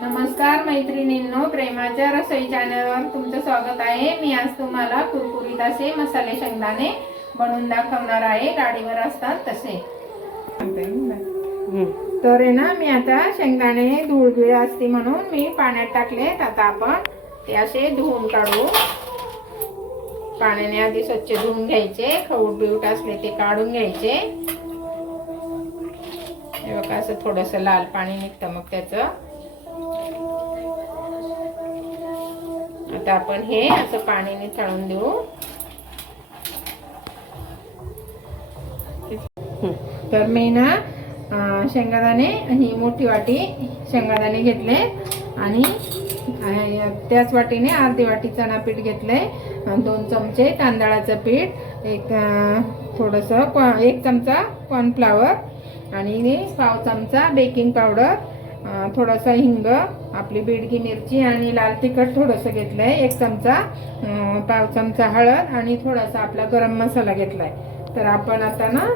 नमस्कार मैत्रिणींनो प्रेमाच्या रसोई चॅनलवर तुमचं स्वागत आहे. मी आज तुम्हाला कुरकुरीत असे मसाले शेंगदाणे बनवून दाखवणार आहे. गाडीवर असतात तसे. तर आहे ना मी आता शेंगदाणे धुळगिळ असते म्हणून मी पाण्यात टाकले आता आपण ते असे धुवून काढू. पाण्याने आधी स्वच्छ धुवून घ्यायचे. खवूट बिवट असले ते काढून घ्यायचे. हे बघा असं थोडस लाल पाणी निघतं मग त्याचं. आता आपण हे असं पाण्याने चाळून देऊ. तर मी ना शेंगादाणे ही मोठी वाटी शेंगादाणे घेतले आणि त्याच वाटीने अर्धी वाटी चणा पीठ घेतलंय दोन चमचे तांदळाचं पीठ एक थोडंसं कॉ- एक चमचा कॉर्नफ्लावर आणि पाव चमचा बेकिंग पावडर थोडासा हिंग आपली बेडगी मिरची आणि लाल तिखट थोडंसं घेतलंय. एक चमचा पाव चमचा हळद आणि थोडासा आपला गरम मसाला घेतलाय. तर आपण आता ना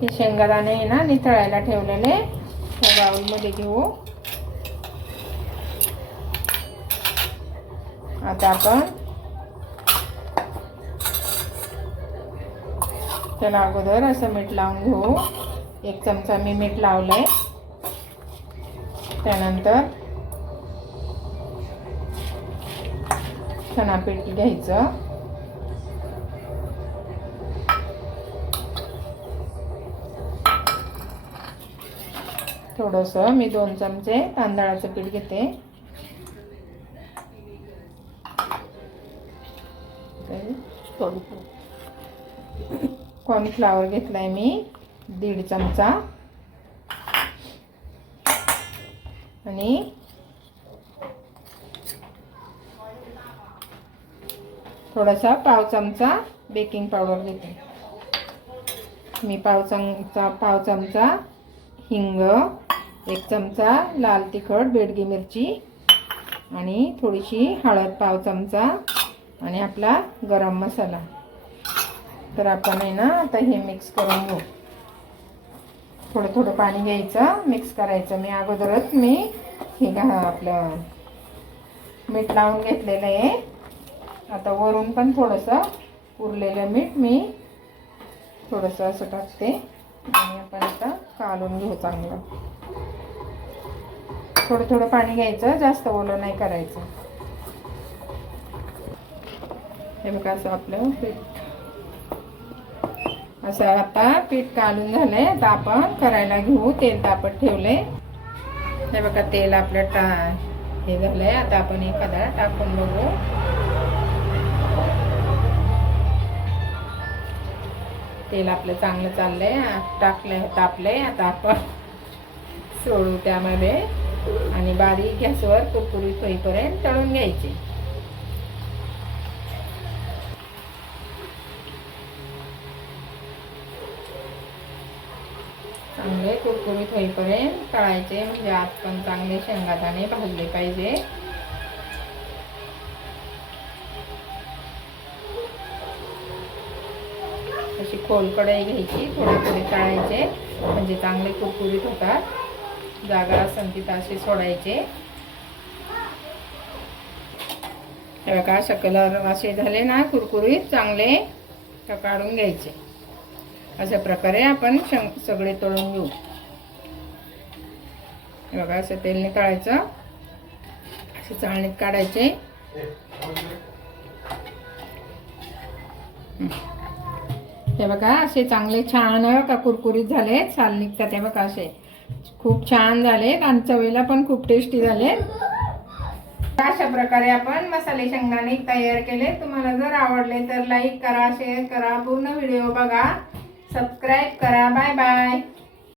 हे शेंगादाणे आहे ना निथळायला ठेवलेले. त्या घेऊ. आता आपण त्याला अगोदर असं मीठ लावून घेऊ. एक चमचा मी मीठ लावलंय. त्यानंतर चणा पीठ घ्यायचं. थोडंसं मी दोन चमचे तांदळाचं पीठ घेते. कॉर्नफ्लावर घेतलाय मी दीड चमचा. आणि थोडासा पाव चमचा बेकिंग पावडर घेते. मी पाव चमचा पाव चमचा हिंग एक चमचा लाल तिखट बेडगी मिरची आणि थोडीशी हळद पाव चमचा आणि आपला गरम मसाला. तर आपण आहे ना आता हे मिक्स करून घेऊ. थोडं थोडं पाणी घ्यायचं मिक्स करायचं. मी अगोदरच मी हे घा आपलं मीठ लावून घेतलेलं आहे. आता वरून पण थोडंसं उरलेलं मीठ मी थोडंसं असं टाकते. आणि आपण आता कालून घेऊ चांगलं. थोडं थोडं पाणी घ्यायचं जास्त ओलं नाही करायचं. हे बघा असं आपलं पीठ असं आता पीठ काढून झालंय. आता आपण करायला घेऊ. तेल तापत ठेवले हे बघा तेल आपलं टा हे झालंय. आता आपण एखादा टाकून बघू. तेल आपलं चांगलं चाललंय. टाकलंय तापलंय. आता आपण सोडू त्यामध्ये. आणि बारीक गॅसवर कुरकुरीत होईपर्यंत तळून घ्यायचे. चांगले कुरकुरीत होईपर्यंत तळायचे म्हणजे आत पण चांगले शेंगादाणे भाजले पाहिजे. अशी खोल कढाई घ्यायची थोडे थोडे तळायचे म्हणजे चांगले कुरकुरीत होतात. जागा असेल तिथं असे सोडायचे. बघा अशा कलर असे झाले ना कुरकुरीत चांगले. काढून घ्यायचे. अशा प्रकारे आपण शं सगळे तळून घेऊ. बघा असं तेलने काढायचं असं चाळणीत काढायचे. ते बघा असे चांगले छान का कुरकुरीत झाले साल निघतात. ते बघा असे खूप छान झालेत आणि चवीला पण खूप टेस्टी झाले. अशा प्रकारे आपण मसाले शेंगदाणे तयार केले. तुम्हाला जर आवडले तर लाईक करा शेअर करा. पूर्ण व्हिडिओ बघा. सबस्क्राईब करा. Bye bye